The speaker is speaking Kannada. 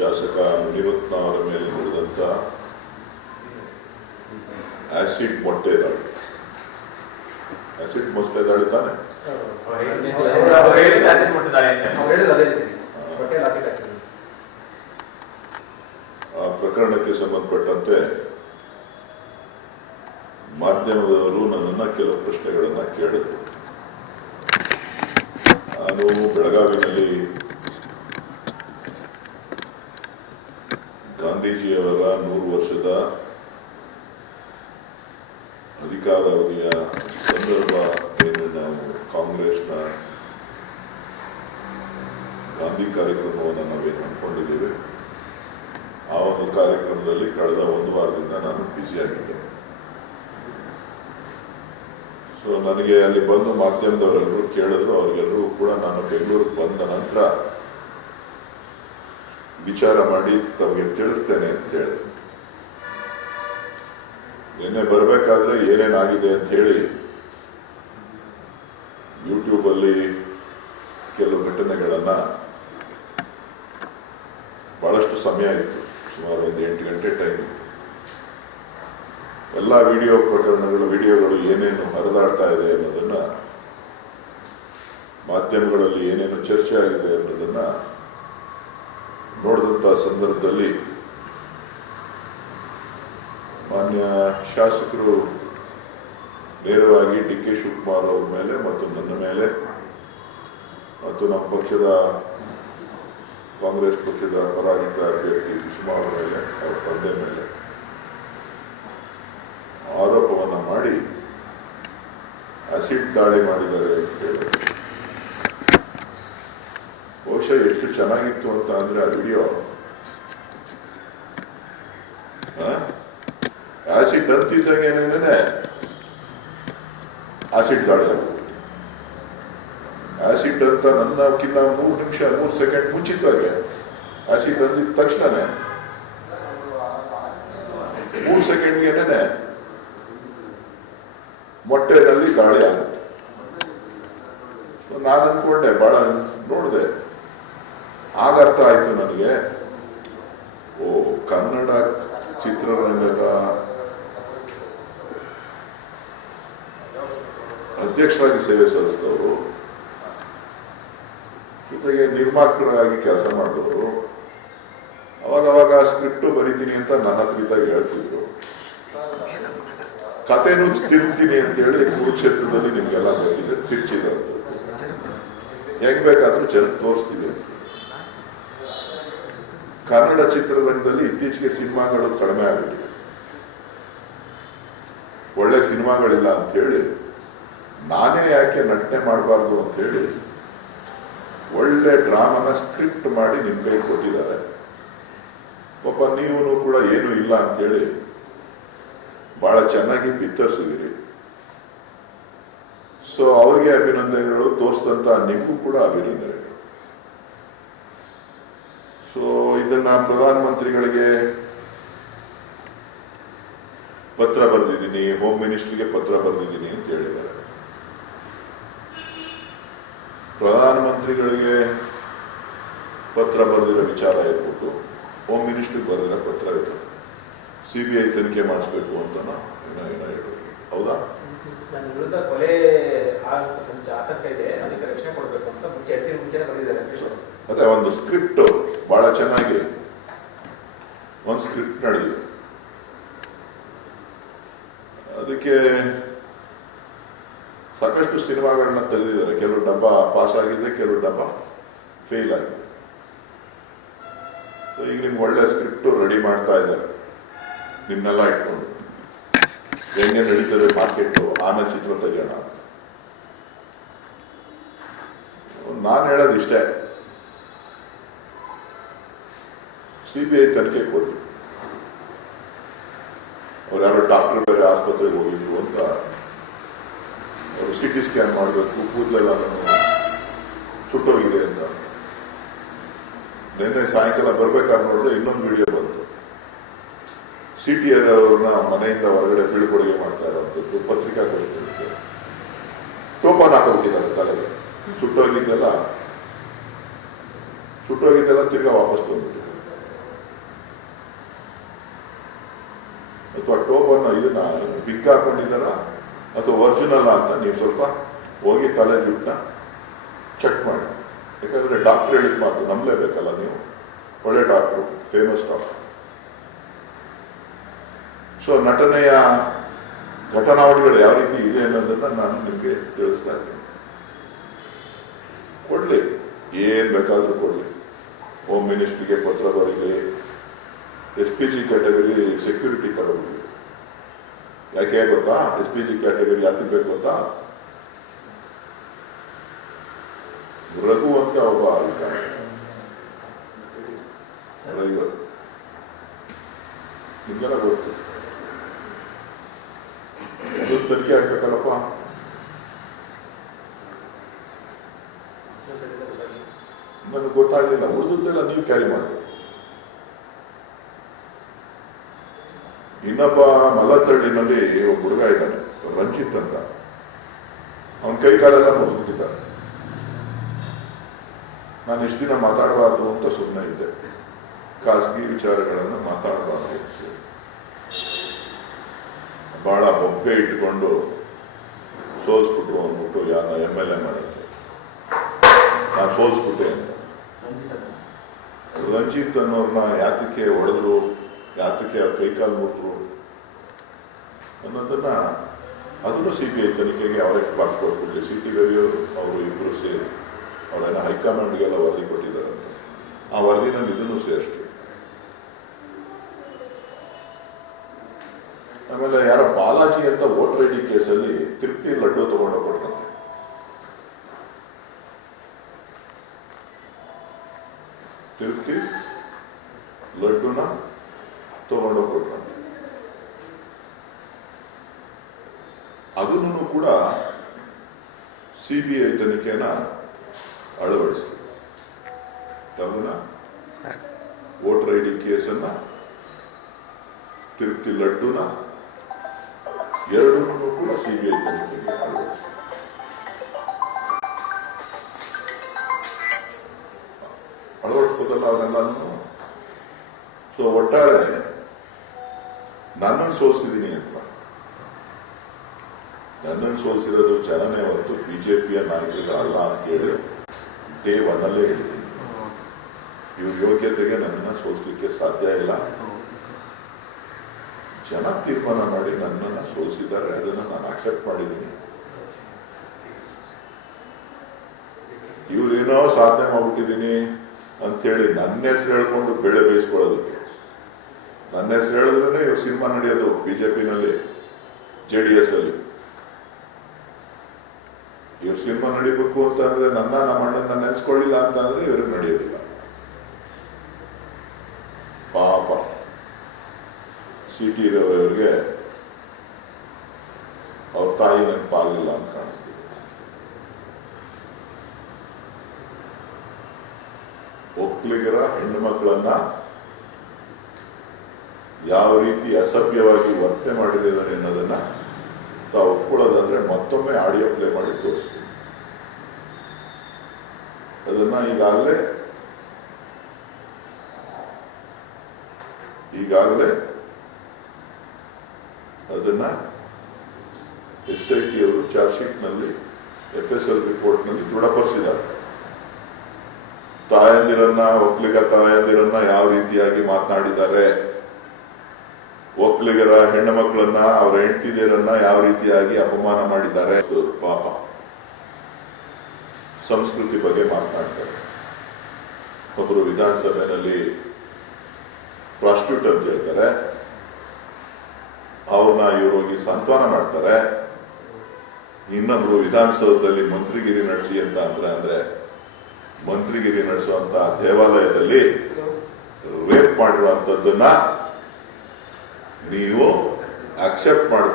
ಶಾಸಕ ಮುನಿರತ್ನ ಅವರ ಮೇಲೆ ನಡೆದಂಥ ಆಸಿಡ್ ಮೊಟ್ಟೆ ದಾಳಿ. ಆಸಿಡ್ ಮೊಟ್ಟೆ ದಾಳಿ ತಾನೆ? ಆ ಪ್ರಕರಣಕ್ಕೆ ಸಂಬಂಧಪಟ್ಟಂತೆ ಮಾಧ್ಯಮದವರು ನನ್ನನ್ನು ಕೆಲವು ಪ್ರಶ್ನೆಗಳನ್ನು ಕೇಳಿದ್ರು. ನಾನು ಬೆಳಗಾವಿನಲ್ಲಿ ಗಾಂಧೀಜಿಯವರ 100 ವರ್ಷದ ಅಧಿಕಾರಾವಧಿಯ ಸಂದರ್ಭ ಏನು ನಾವು ಕಾಂಗ್ರೆಸ್ನ ಗಾಂಧಿ ಕಾರ್ಯಕ್ರಮವನ್ನು ನಾವೇನು ಅಂದ್ಕೊಂಡಿದ್ದೇವೆ, ಆ ಒಂದು ಕಾರ್ಯಕ್ರಮದಲ್ಲಿ ಕಳೆದ 1 ವಾರದಿಂದ ನಾನು ಬ್ಯುಸಿಯಾಗಿದ್ದೆ. ಸೊ ನನಗೆ ಅಲ್ಲಿ ಬಂದು ಮಾಧ್ಯಮದವರೆಲ್ಲರೂ ಕೇಳಿದ್ರು. ಅವರಿಗೆಲ್ಲರೂ ಕೂಡ ನಾನು ಬೆಂಗಳೂರಿಗೆ ಬಂದ ನಂತರ ವಿಚಾರ ಮಾಡಿ ತಮಗೆ ತಿಳಿಸ್ತೇನೆ ಅಂತ ಹೇಳಿದೆ. ನಿನ್ನೆ ಬರಬೇಕಾದ್ರೆ ಏನೇನಾಗಿದೆ ಅಂತ ಹೇಳಿ ಯೂಟ್ಯೂಬಲ್ಲಿ ಕೆಲವು ಘಟನೆಗಳನ್ನು ಬಹಳಷ್ಟು ಸಮಯ ಇತ್ತು, ಸುಮಾರು ಒಂದು 8 ಗಂಟೆ ಟೈಮ್ ಇತ್ತು. ಎಲ್ಲ ವಿಡಿಯೋಗಳು ಏನೇನು ಹರಿದಾಡ್ತಾ ಇದೆ ಅನ್ನೋದನ್ನು, ಮಾಧ್ಯಮಗಳಲ್ಲಿ ಏನೇನು ಚರ್ಚೆ ಆಗಿದೆ ಅನ್ನೋದನ್ನು ನೋಡಿದಂಥ ಸಂದರ್ಭದಲ್ಲಿ ಮಾನ್ಯ ಶಾಸಕರು ನೇರವಾಗಿ DK ಶಿವಕುಮಾರ್ ಅವ್ರ ಮೇಲೆ ಮತ್ತು ನನ್ನ ಮೇಲೆ ಮತ್ತು ನಮ್ಮ ಪಕ್ಷದ ಕಾಂಗ್ರೆಸ್ ಪಕ್ಷದ ಪರಾಜಿತ ಅಭ್ಯರ್ಥಿ ಕುಸುಮಾ ಅವರ ಮೇಲೆ, ಅವರ ತಂದೆ ಮೇಲೆ ಆರೋಪವನ್ನು ಮಾಡಿ ಆಸಿಡ್ ದಾಳಿ ಮಾಡಿದ್ದಾರೆ ಅಂತ ಹೇಳಿ. ಬಹುಶಃ ಎಷ್ಟು ಚೆನ್ನಾಗಿತ್ತು ಅಂತ ಅಂದ್ರೆ ಆ ವಿಡಿಯೋ, ಆಸಿಡ್ ಅಂತಿದ್ದಂಗೆ ಏನೇನೆ ಆಸಿಡ್ ದಾಳಿ ಆಗುತ್ತೆ. ಆಸಿಡ್ ಅಂತ ನನ್ನಕ್ಕಿಂತ 3 ನಿಮಿಷ 3 ಸೆಕೆಂಡ್ ಮುಂಚಿತವಾಗಿ ಆಸಿಡ್ ಅಂದಿದ ತಕ್ಷಣನೇ 3 ಸೆಕೆಂಡ್ಗೆನೆ ಮೊಟ್ಟೆನಲ್ಲಿ ಗಾಳಿ ಆಗುತ್ತೆ. ನಾನು ಅಂದ್ಕೊಂಡೆ, ಬಹಳ ನೋಡಿದೆ, ಆಗ ಅರ್ಥ ಆಯ್ತು ನನಗೆ, ಓ ಕನ್ನಡ ಚಿತ್ರರಂಗದ ಅಧ್ಯಕ್ಷರಾಗಿ ಸೇವೆ ಸಲ್ಲಿಸಿದವರು, ಜೊತೆಗೆ ನಿರ್ಮಾಪಕರಾಗಿ ಕೆಲಸ ಮಾಡಿದವರು, ಅವಾಗವಾಗ ಸ್ಕ್ರಿಪ್ಟು ಬರಿತೀನಿ ಅಂತ ನನ್ನ ಹತ್ರ ಹೇಳ್ತಿದ್ರು. ಕಥೆನೂ ತಿರ್ತೀನಿ ಅಂತೇಳಿ ಕುರುಕ್ಷೇತ್ರದಲ್ಲಿ ನಿಮ್ಗೆಲ್ಲ ಗೊತ್ತಿದೆ, ತಿರ್ಚಿರೋದು ಹೆಂಗ್ ಬೇಕಾದ್ರೂ ಜನ ತೋರಿಸ್ತೀವಿ ಅಂತ. ಕನ್ನಡ ಚಿತ್ರರಂಗದಲ್ಲಿ ಇತ್ತೀಚೆಗೆ ಸಿನಿಮಾಗಳು ಕಡಿಮೆ ಆಗಿಬಿಟ್ಟಿದೆ, ಒಳ್ಳೆ ಸಿನಿಮಾಗಳಿಲ್ಲ ಅಂತ ಹೇಳಿ ನಾನೇ ಯಾಕೆ ನಟನೆ ಮಾಡಬಾರ್ದು ಅಂತ ಹೇಳಿ ಒಳ್ಳೆ ಡ್ರಾಮಾನ ಸ್ಕ್ರಿಪ್ಟ್ ಮಾಡಿ ನಿಮ್ ಕೈ ಕೊಟ್ಟಿದ್ದಾರೆ. ಪಾಪ ನೀವು ಕೂಡ ಏನು ಇಲ್ಲ ಅಂತ ಹೇಳಿ ಬಹಳ ಚೆನ್ನಾಗಿ ಬಿತ್ತರಿಸಿದಿರಿ. ಸೊ ಅವ್ರಿಗೆ ಅಭಿನಂದನೆಗಳು, ತೋರಿಸಿದಂತ ನಿಮಗೂ ಕೂಡ ಅಭಿನಂದನೆಗಳು. ಸೊ ಇದನ್ನ ಪ್ರಧಾನಮಂತ್ರಿಗಳಿಗೆ ಪತ್ರ ಬರೆದಿದ್ದೀನಿ, ಹೋಮ್ ಮಿನಿಸ್ಟರ್ಗೆ ಪತ್ರ ಬರೆದಿದ್ದೀನಿ ಅಂತ ಹೇಳಿದ್ದಾರೆ. ಪ್ರಧಾನಮಂತ್ರಿಗಳಿಗೆ ಪತ್ರ ಬರೆದಿರೋ ವಿಚಾರ ಇರ್ಬೋದು, ಹೋಮ್ ಮಿನಿಸ್ಟರ್ಗೆ ಬರೆದಿರೋ ಪತ್ರ ಇತ್ತು, CBI ತನಿಖೆ ಮಾಡಿಸ್ಬೇಕು ಅಂತ ಏನೋ ಹೇಳೋದು. ಹೌದಾ? ನನ್ನ ವಿರುದ್ಧ ಕೊಲೆ ಆತಂಕ ಇದೆ, ಅದಕ್ಕೆ ರಕ್ಷಣೆ ಕೊಡಬೇಕು ಅಂತ ಮುಂಚೆ ಬರೆದಿದ್ದಾರೆ. ಅದೇ ಒಂದು ಸ್ಕ್ರಿಪ್ಟ್ ಬಹಳ ಚೆನ್ನಾಗಿ ಒಂದು ಸ್ಕ್ರಿಪ್ಟ್ ನಡೆದಿದೆ. ಅದಕ್ಕೆ ಸಾಕಷ್ಟು ಸಿನಿಮಾಗಳನ್ನ ತೆಗೆದಿದ್ದಾರೆ. ಕೆಲವು ಡಬ್ಬ ಪಾಸ್ ಆಗಿದೆ, ಕೆಲವು ಡಬ್ಬ ಫೇಲ್ ಆಗಿದೆ. ಸೊ ಈಗ ನಿಮ್ಗೆ ಒಳ್ಳೆ ಸ್ಕ್ರಿಪ್ಟ್ ರೆಡಿ ಮಾಡ್ತಾ ಇದ್ದಾರೆ, ನಿಮ್ನೆಲ್ಲ ಇಟ್ಕೊಂಡು ಹೆಂಗೆ ನಡೀತದೆ ಮಾರ್ಕೆಟ್, ಆಮೇಲೆ ಚಿತ್ರ ತೆಗೆಯೋಣ. ನಾನು ಹೇಳೋದು ಇಷ್ಟೇ, CBI ತನಿಖೆ ಕೊಡಿ. ಅವ್ರು ಯಾರೋ ಡಾಕ್ಟರ್ ಬೇರೆ ಆಸ್ಪತ್ರೆಗೆ ಹೋಗಿದ್ರು ಅಂತ, ಅವರು CT ಸ್ಕ್ಯಾನ್ ಮಾಡಬೇಕು, ಕೂದಲೆಲ್ಲ ಸುಟ್ಟೋಗಿದೆ ಅಂತ. ನಿನ್ನೆ ಸಾಯಂಕಾಲ ಬರ್ಬೇಕಾದ್ರೆ ನೋಡಿದ್ರೆ ಇನ್ನೊಂದು ವಿಡಿಯೋ ಬಂತು, CTR ಅವ್ರನ್ನ ಮನೆಯಿಂದ ಹೊರಗಡೆ ಬೀಳ್ಕೊಡುಗೆ ಮಾಡ್ತಾ ಇರೋಂಥದ್ದು ಪತ್ರಿಕಾಗೋಷ್ಠಿ. ಟೋಪನ್ ಹಾಕೋಬಿಟ್ಟಿದ್ದಾರೆ ತಲೆಗೆ, ಸುಟ್ಟೋಗಿದ್ದೆಲ್ಲ ತಿರ್ಗಾ ವಾಪಸ್ ಬಂದ್ಬಿಟ್ಟು. ಇದನ್ನ ಬಿಗ್ ಹಾಕೊಂಡಿದಾರ ಅಥವಾ ಒರಿಜಿನಲ್ ಅಂತ ನೀವು ಸ್ವಲ್ಪ ಹೋಗಿ ತಲೆ ಜುಟ್ಟನ್ನ ಚೆಕ್ ಮಾಡಿ. ಯಾಕಂದ್ರೆ ಡಾಕ್ಟರ್ ಹೇಳಿದ ಮಾತು ನಂಬಲೇಬೇಕಲ್ಲ ನೀವು, ಒಳ್ಳೆ ಡಾಕ್ಟ್ರು, ಫೇಮಸ್ ಡಾಕ್ಟರ್. ಸೊ ನಟನೆಯ ಘಟನಾವಳಿಗಳು ಯಾವ ರೀತಿ ಇದೆ ಅನ್ನೋದನ್ನ ನಾನು ನಿಮಗೆ ತಿಳಿಸ್ತಾ ಇದ್ದೀನಿ. ಕೊಡ್ಲಿ, ಏನ್ ಬೇಕಾದ್ರೂ ಕೊಡ್ಲಿ. ಹೋಮ್ ಮಿನಿಸ್ಟ್ರಿಗೆ ಪತ್ರ ಬರೀಲಿ, SPG ಕ್ಯಾಟಗರಿ ಸೆಕ್ಯೂರಿಟಿ ತಗೋಬಿಡ್ಲಿ. ಯಾಕೆ ಗೊತ್ತಾ? SPG ಕ್ಯಾಟಗರಿ ಯಾತಕ್ಕೆ ಬೇಕು ಗೊತ್ತಾ? ರಘು ಅಂತ ಒಬ್ಬ ಇದ್ದಾನೆ, ಡ್ರೈವರ್, ನಿಮ್ಗೆಲ್ಲ ಗೊತ್ತು. ಅದು ತನಿಖೆ ಆಗ್ಬೇಕಲ್ಲಪ್ಪ. ನನಗೆ ಗೊತ್ತಾಗಲಿಲ್ಲ, ಉಳಿದದ್ದೆಲ್ಲ ನೀವು ಕ್ಯಾರಿ ಮಾಡಿ. ಇನ್ನೊಬ್ಬ ಮಲ್ಲತ್ತಳ್ಳಿನಲ್ಲಿ ಒಬ್ಬ ಹುಡುಗ ಇದ್ದಾನೆ, ರಂಜಿತ್ ಅಂತ. ಅವನ ಕೈ ಕಾಲೆಲ್ಲ ಮುರಿದ್ಬಿಟ್ಟಿದ್ದಾರೆ. ನಾನು ಇಷ್ಟು ದಿನ ಮಾತಾಡಬಾರ್ದು ಅಂತ ಸುಮ್ಮನೆ ಇದ್ದೆ, ಖಾಸಗಿ ವಿಚಾರಗಳನ್ನು ಮಾತಾಡಬಾರ್ದು. ಬಹಳ ಬೊಬ್ಬೆ ಇಟ್ಕೊಂಡು ಸೋಲ್ಸ್ಬಿಟ್ರು ಅಂದ್ಬಿಟ್ಟು ಯಾರ MLA ಮಾಡುತ್ತೆ, ನಾನು ಸೋಲ್ಸ್ಬಿಟ್ಟೆ ಅಂತ. ರಂಜಿತ್ ಅನ್ನೋರ್ನ ಯಾತಕ್ಕೆ ಹೊಡೆದ್ರು, ಯಾತಕ್ಕೆ ಅವ್ರ ಕೈಕಾಲು ಮುರಿದ್ರು ಅನ್ನೋದನ್ನ ಅದನ್ನು CBI ತನಿಖೆಗೆ ಅವರೇ ಮಾತು ಕೊಟ್ಬಿಡ್ಲಿ. CT ರವಿಯವರು ಅವರು ಇಬ್ಬರು ಸೇರಿ ಅವರೆಲ್ಲ ಹೈಕಮಾಂಡ್ಗೆಲ್ಲ ವರದಿ ಕೊಟ್ಟಿದ್ದಾರಂತೆ. ಆ ವರದಿನಲ್ಲಿ ಇದನ್ನು ಸೇರಿಸ್ತೀವಿ. ಆಮೇಲೆ ಯಾರೋ ಬಾಲಾಜಿ ಅಂತ ವೋಟರ್ ID ಕೇಸಲ್ಲಿ ತಿರುಪ್ತಿ ಲಡ್ಡು ತಗೊಂಡೋಗ್ಬಿಟ್ರಂತೆ. ತಿರುಪ್ತಿ ಲಡ್ಡುನ ತಗೊಂಡೋಗ್ಬಿಟ್ರಂತೆ. ಅದನ್ನು ಕೂಡ CBI ತನಿಖೆನ ಅಳವಡಿಸಿ ಅದನ್ನ ವೋಟರ್ ID ಕೇಸನ್ನ, ತಿರುಪ್ತಿ ಲಡ್ಡುನ ಎರಡನ್ನೂ ಕೂಡ CBI ತನಿಖೆಗೆ ಅಳವಡಿಸಿ. ಅಳವಡಿಸ್ಬೋದಲ್ಲ ಅವರೆಲ್ಲನೂ. ಸೊ ಒಟ್ಟಾರೆ ನನ್ನನ್ನು ಸೋಲಿಸಿದ್ದೀನಿ ಅಂತ, ನನ್ನನ್ನು ಸೋಲಿಸಿರೋದು ಜನನೇ ಹೊರತು BJPಯ ನಾಯಕರುಗಳಲ್ಲ ಅಂತೇಳಿ ಡೇ 1 ಅಲ್ಲೇ ಹೇಳಿದ್ದೀನಿ. ಇವ್ರ ಯೋಗ್ಯತೆಗೆ ನನ್ನನ್ನು ಸೋಲಿಸಲಿಕ್ಕೆ ಸಾಧ್ಯ ಇಲ್ಲ. ಜನ ತೀರ್ಮಾನ ಮಾಡಿ ನನ್ನನ್ನು ಸೋಲಿಸಿದ್ದಾರೆ, ಅದನ್ನು ನಾನು ಅಕ್ಸೆಪ್ಟ್ ಮಾಡಿದ್ದೀನಿ. ಇವ್ರೇನೋ ಸಾಧನೆ ಮಾಡ್ಬಿಟ್ಟಿದ್ದೀನಿ ಅಂತೇಳಿ ನನ್ನ ಹೆಸರು ಹೇಳ್ಕೊಂಡು ಬೆಳೆ ಬೇಯಿಸ್ಕೊಳ್ಳೋದಕ್ಕೆ, ನನ್ನ ಹೆಸರು ಹೇಳಿದ್ರೆ ಇವ್ರು ಸಿನಿಮಾ ನಡೆಯೋದು BJPನಲ್ಲಿ, JDS ಅಲ್ಲಿ. ಇವ್ರು ಸಿನಿಮಾ ನಡಿಬೇಕು ಅಂತ ಅಂದ್ರೆ ನಮ್ಮ ಅಣ್ಣನ ನೆನೆಸ್ಕೊಳ್ಳಿಲ್ಲ ಅಂತ ಅಂದ್ರೆ ಇವ್ರಿಗೆ ನಡೆಯೋದಿಲ್ಲ. ಪಾಪ CT ರವಿಯವರಿಗೆ ಅವ್ರ ತಾಯಿ ನೆನಪಾಗಲಿಲ್ಲ ಅಂತ ಕಾಣಿಸ್ತಿದೆ. ಒಕ್ಕಲಿಗರ ಹೆಣ್ಣು ಮಕ್ಕಳನ್ನ ಯಾವ ರೀತಿ ಅಸಭ್ಯವಾಗಿ ವರ್ತನೆ ಮಾಡಿದ್ದಾರೆ ಅನ್ನೋದನ್ನ ತಾವು ಒಪ್ಕೊಳ್ಳೋದಂದ್ರೆ ಮತ್ತೊಮ್ಮೆ ಆಡಿಯೋ ಪ್ಲೇ ಮಾಡಿ ತೋರಿಸ್ತೀವಿ. ಅದನ್ನ ಈಗಾಗಲೇ ಅದನ್ನ SIT ಅವರು ಚಾರ್ಜ್ ಶೀಟ್ ನಲ್ಲಿ, FSL ರಿಪೋರ್ಟ್ ನಲ್ಲಿ ದೃಢಪಡಿಸಿದ್ದಾರೆ. ತಾಯಂದಿರನ್ನ, ಒಕ್ಕಲಿಗ ತಾಯಂದಿರನ್ನ ಯಾವ ರೀತಿಯಾಗಿ ಮಾತನಾಡಿದ್ದಾರೆ, ಒಕ್ಕಲಿಗರ ಹೆಣ್ಣು ಮಕ್ಕಳನ್ನ, ಅವರ ಹೆಂಡತಿಯರನ್ನ ಯಾವ ರೀತಿಯಾಗಿ ಅಪಮಾನ ಮಾಡಿದ್ದಾರೆ. ಪಾಪ ಸಂಸ್ಕೃತಿ ಬಗ್ಗೆ ಮಾತನಾಡ್ತಾರೆ. ಒಬ್ಬರು ವಿಧಾನಸಭೆಯಲ್ಲಿ ಪ್ರಾಸ್ಟಿಟ್ಯೂಟ್ ಅಂತ ಹೇಳ್ತಾರೆ, ಅವ್ರನ್ನ ಇವರು ಹೋಗಿ ಸಾಂತ್ವನ ಮಾಡ್ತಾರೆ. ಇನ್ನೊಬ್ರು ವಿಧಾನಸೌಧದಲ್ಲಿ ಮಂತ್ರಿಗಿರಿ ನಡೆಸಿ ಅಂತ ಅಂದ್ರೆ ಮಂತ್ರಿಗಿರಿ ನಡೆಸುವಂತ ದೇವಾಲಯದಲ್ಲಿ ರೇಪ್ ಮಾಡಿರುವಂತದ್ದನ್ನ ನೀವು ಅಕ್ಸೆಪ್ಟ್ ಮಾಡಿ